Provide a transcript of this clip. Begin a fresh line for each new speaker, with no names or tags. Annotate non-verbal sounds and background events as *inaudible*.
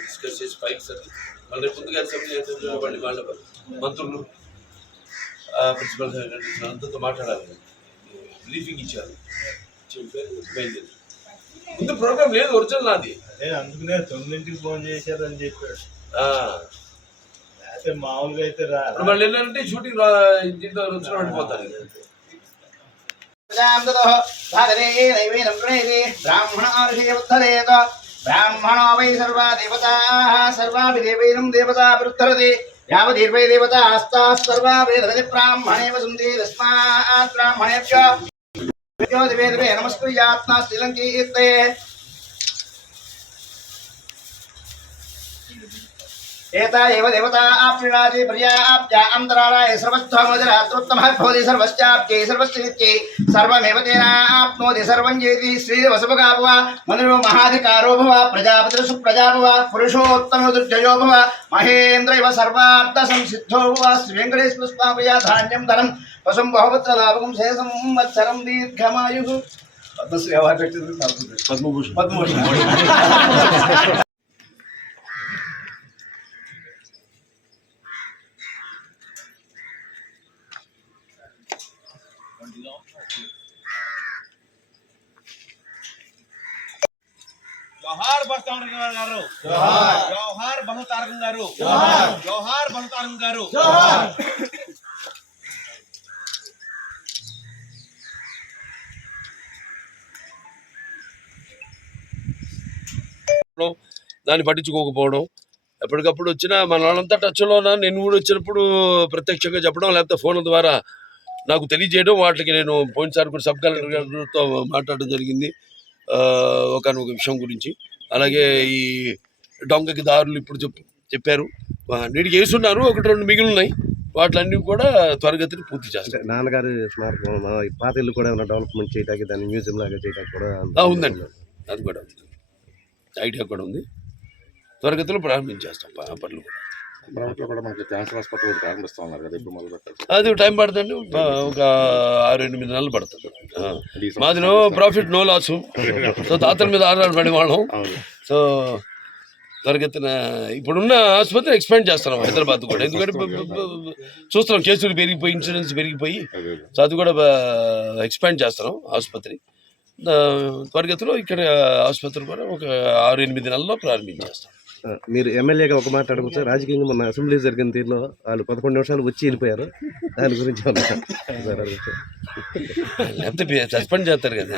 Discuss చేసి పైకి sir మళ్ళీ ముందుగా అసెంబ్లీ వాళ్ళ మంత్రులు ప్రిన్సిపల్ అందరితో మాట్లాడాలి బ్రీఫింగ్ ఇచ్చారు ముందు ప్రోగ్రామ్ లేదు ఒరిజినల్ నాది.
నేను అందుకనే తొమ్మిదింటికి ఫోన్ చేశారని చెప్పాడు.
ఆ,
అయితే మామూలుగా అయితే రా.
మళ్ళీ ఏంటంటే షూటింగ్ దీంతో వచ్చిన పడిపోతారు.
బ్రాహ్మణో వై సర్వా దేవతా సర్వాపి దేవైనం దేవతా వృద్ధరతి యావదీర్వై దేవతా హస్తా సర్వా వేదరతి బ్రాహ్మణే వసుంది తస్మాత్ బ్రాహ్మణేభ్యో వేదో దివే దివే నమస్కృయాత్మా శ్రీలంకీర్తే एता एव देवता आप्नुनाति प्रिया आप्या अन्तराराय सर्वस्त्वमुदरात्रोत्तमः भवति सर्वश्चाप्यै सर्वस्य नित्यै सर्वमेव तेन आप्नोति सर्वं जेति श्रीवसुभगा भव मनुरो महाधिकारो भव प्रजापतिरसु प्रजा भव पुरुषोत्तमोदुर्जयो भव महेन्द्र इव सर्वार्थसंसिद्धो भव श्रीवेङ्कटेश्वरस्वामया धान्यं धनं वसुं बहुपुत्रलाभकं शेषं वत्सरं दीर्घमायुः। पद्मश्री अवार्ड पद्मभूषण। पद्मभूषण। *laughs*
గారు? గారు. గారు.
దాన్ని పట్టించుకోకపోవడం. ఎప్పటికప్పుడు వచ్చినా మన వాళ్ళంతా టచ్లో ఉన్నా నేను కూడా వచ్చినప్పుడు ప్రత్యక్షంగా చెప్పడం లేకపోతే ఫోన్ ద్వారా నాకు తెలియజేయడం వాటికి నేను పోయినసారి కూడా సబ్ కలెక్టర్ గారితో మాట్లాడడం జరిగింది. ఒక ఒక విషయం గురించి. అలాగే ఈ డొంగకి దారులు ఇప్పుడు చెప్ చెప్పారు. నీటికి వేసున్నారు ఒకటి రెండు మిగిలి ఉన్నాయి వాటిలన్నీ కూడా త్వరగతిని పూర్తి చేస్తారు.
నాన్నగారి స్మారకం పాత ఇల్లు కూడా ఏమైనా డెవలప్మెంట్ చేయడానికి దాన్ని మ్యూజియం లాగా చేయడానికి కూడా
ఉందండి. అది కూడా ఉంది. ఐడియా కూడా ఉంది. త్వరగతిలో ప్రారంభించేస్తాం. పనులు కూడా.
అమరావతిలో కూడా మనకి క్యాన్సర్ హాస్పిటల్ ప్రారంభిస్తా ఉన్నారు కదా ఇప్పుడు మొదలు పెట్టారు.
అది టైం పడుతుంది ఒక ఆరు ఎనిమిది నెలలు పడుతుంది.
సంవత్సరం
మాదిలో ప్రాఫిట్ నో లాసు సో తాతల మీద ఆధారపడి వాళ్ళం. సో త్వరగతిన ఇప్పుడున్న ఆసుపత్రి ఎక్స్పాండ్ చేస్తున్నాం హైదరాబాద్ కూడా. ఎందుకంటే చూస్తున్నాం కేసులు పెరిగిపోయి ఇన్సూరెన్స్ పెరిగిపోయి. సో అది కూడా ఎక్స్పాండ్ చేస్తున్నాం ఆసుపత్రి. త్వరగతిలో ఇక్కడ ఆసుపత్రి కూడా ఒక ఆరు ఎనిమిది నెలల్లో ప్రారంభించేస్తాం.
మీరు ఎమ్మెల్యేగా ఒక మాట అడగచ్చు. రాజకీయంగా మన అసెంబ్లీ జరిగిన తీరులో వాళ్ళు పదకొండు నిమిషాలు వచ్చి వెళ్ళిపోయారు. దాని గురించి
లేకపోతే సస్పెండ్ చేస్తారు కదా.